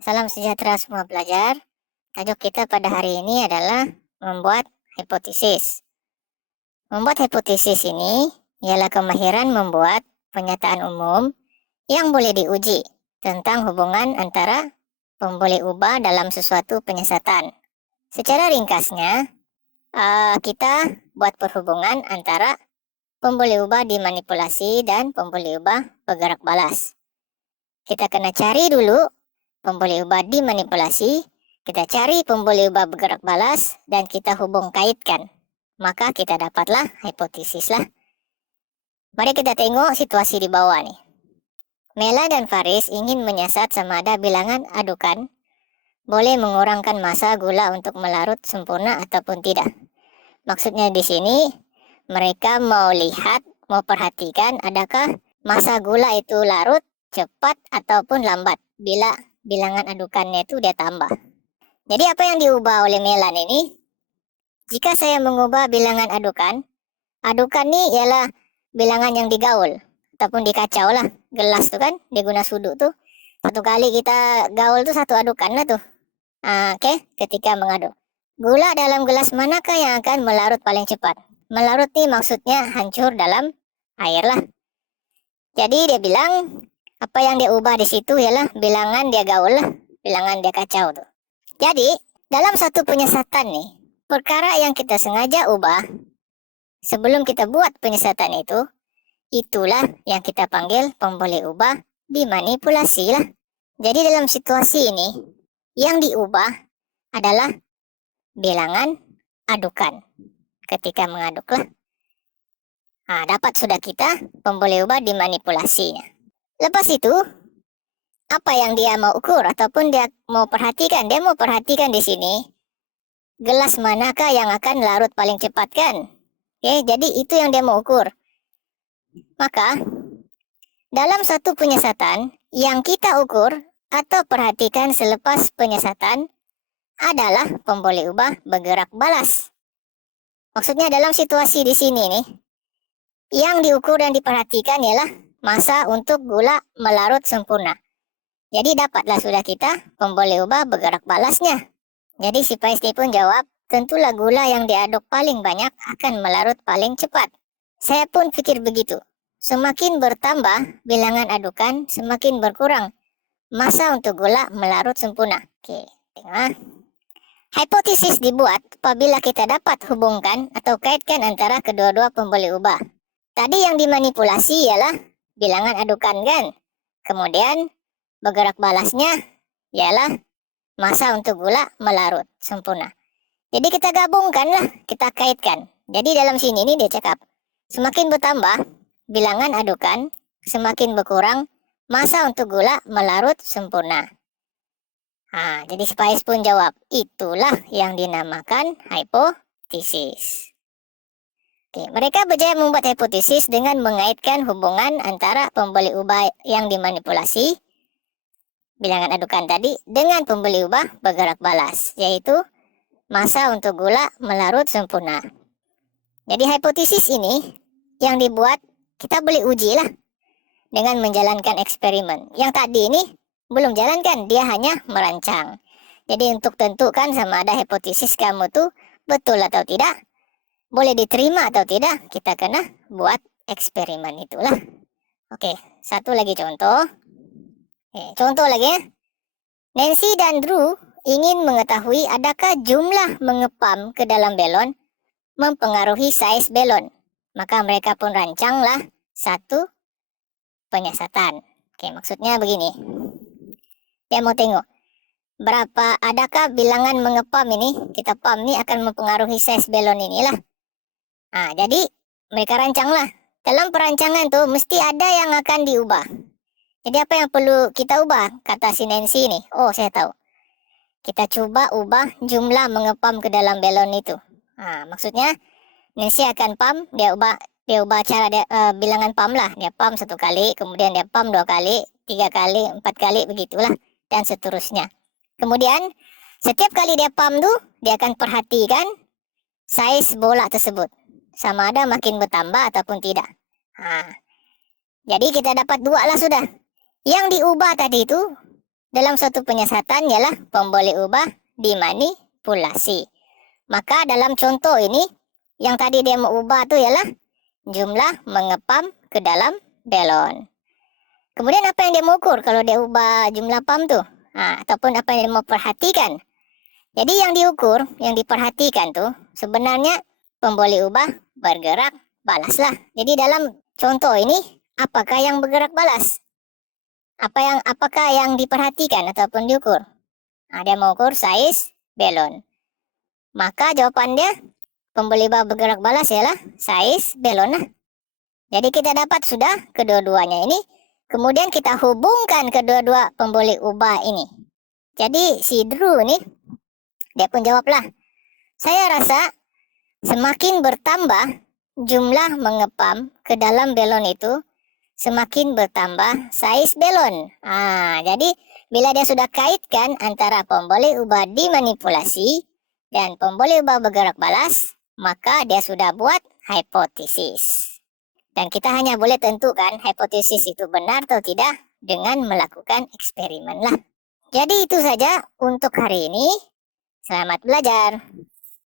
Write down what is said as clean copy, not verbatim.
Salam sejahtera semua pelajar. Tajuk kita pada hari ini adalah membuat hipotesis. Membuat hipotesis ini ialah kemahiran membuat pernyataan umum yang boleh diuji tentang hubungan antara pemboleh ubah dalam sesuatu penyiasatan. Secara ringkasnya, kita buat perhubungan antara pemboleh ubah dimanipulasi dan pemboleh ubah bergerak balas. Kita kena cari dulu pemboleh ubah dimanipulasi, kita cari pemboleh ubah bergerak balas, dan kita hubung kaitkan. Maka kita dapatlah hipotesis lah. Mari kita tengok situasi di bawah nih. Mela dan Faris ingin menyiasat sama ada bilangan adukan boleh mengurangkan masa gula untuk melarut sempurna ataupun tidak. Maksudnya di sini mereka mau lihat, mau perhatikan adakah masa gula itu larut cepat ataupun lambat bila bilangan adukannya itu dia tambah. Jadi apa yang diubah oleh Melan ini? Jika saya mengubah bilangan adukan ni ialah bilangan yang digaul ataupun dikacau lah. Gelas tu kan, dia guna sudut tu. Satu kali kita gaul tu satu adukan lah tu. Okey, ketika mengaduk. Gula dalam gelas manakah yang akan melarut paling cepat? Melarut ni maksudnya hancur dalam air lah. Jadi dia bilang apa yang dia ubah di situ ialah bilangan dia gaul lah, bilangan dia kacau tu. Jadi dalam satu penyiasatan ni, perkara yang kita sengaja ubah sebelum kita buat penyiasatan itu, itulah yang kita panggil pemboleh ubah dimanipulasi lah. Jadi dalam situasi ini, yang diubah adalah bilangan adukan ketika mengaduk lah. Dapat sudah kita pemboleh ubah dimanipulasinya. Lepas itu, apa yang dia mau ukur ataupun dia mau perhatikan? Dia mau perhatikan di sini gelas manakah yang akan larut paling cepat kan? Jadi itu yang dia mau ukur. Maka dalam satu penyiasatan yang kita ukur atau perhatikan selepas penyiasatan adalah pemboleh ubah bergerak balas. Maksudnya dalam situasi di sini nih, yang diukur dan diperhatikan ialah masa untuk gula melarut sempurna. Jadi dapatlah sudah kita pemboleh ubah bergerak balasnya. Jadi si Paisti pun jawab, tentulah gula yang diaduk paling banyak akan melarut paling cepat. Saya pun fikir begitu. Semakin bertambah bilangan adukan, semakin berkurang masa untuk gula melarut sempurna. Okey, tengok. Hipotesis dibuat apabila kita dapat hubungkan atau kaitkan antara kedua-dua pemboleh ubah. Tadi yang dimanipulasi ialah bilangan adukan kan? Kemudian bergerak balasnya ialah masa untuk gula melarut sempurna. Jadi kita gabungkanlah, kita kaitkan. Jadi dalam sini ni dia cakap, semakin bertambah bilangan adukan, semakin berkurang masa untuk gula melarut sempurna. Jadi Spice pun jawab, itulah yang dinamakan hipotesis. Mereka berjaya membuat hipotesis dengan mengaitkan hubungan antara pemboleh ubah yang dimanipulasi, bilangan adukan tadi, dengan pemboleh ubah bergerak balas, yaitu masa untuk gula melarut sempurna. Jadi hipotesis ini yang dibuat, kita boleh uji lah dengan menjalankan eksperimen. Yang tadi ini belum jalankan, dia hanya merancang. Jadi untuk tentukan sama ada hipotesis kamu tu betul atau tidak, boleh diterima atau tidak, kita kena buat eksperimen itulah. Okey, satu lagi contoh. Contoh lagi ya. Nancy dan Drew ingin mengetahui adakah jumlah mengepam ke dalam belon mempengaruhi saiz belon. Maka mereka pun rancanglah satu penyiasatan. Maksudnya begini. Dia mau tengok adakah bilangan mengepam ini, kita pam ni akan mempengaruhi saiz belon inilah. Jadi mereka rancanglah. Dalam perancangan tu mesti ada yang akan diubah. Jadi apa yang perlu kita ubah? Kata si Nancy ni. Saya tahu. Kita cuba ubah jumlah mengepam ke dalam belon itu. Maksudnya Nancy akan pam, dia ubah cara dia, bilangan pam lah. Dia pam satu kali, kemudian dia pam 2 kali, 3 kali, 4 kali, begitulah. Dan seterusnya. Kemudian setiap kali dia pam tu, dia akan perhatikan saiz bola tersebut. Sama ada makin bertambah ataupun tidak. Jadi kita dapat 2 lah sudah. Yang diubah tadi itu dalam suatu penyiasatan ialah pemboleh ubah dimanipulasi. Maka dalam contoh ini, yang tadi dia mau ubah tu ialah jumlah mengepam ke dalam belon. Kemudian apa yang dia mau ukur kalau dia ubah jumlah pam tu? Ataupun apa yang dia mau perhatikan? Jadi yang diukur, yang diperhatikan tu sebenarnya pemboleh ubah bergerak balas lah. Jadi dalam contoh ini, apakah yang bergerak balas? Apakah yang diperhatikan ataupun diukur? Dia mau ukur saiz belon. Maka jawapan dia, pemboleh ubah bergerak balas ialah saiz belon lah. Jadi kita dapat sudah kedua-duanya ini. Kemudian kita hubungkan kedua-dua pemboleh ubah ini. Jadi si Drew ni, dia pun jawablah, saya rasa semakin bertambah jumlah mengepam ke dalam belon itu, semakin bertambah saiz belon. Jadi bila dia sudah kaitkan antara pemboleh ubah dimanipulasi dan pemboleh ubah bergerak balas, maka dia sudah buat hipotesis. Dan kita hanya boleh tentukan hipotesis itu benar atau tidak dengan melakukan eksperimen lah. Jadi itu saja untuk hari ini. Selamat belajar.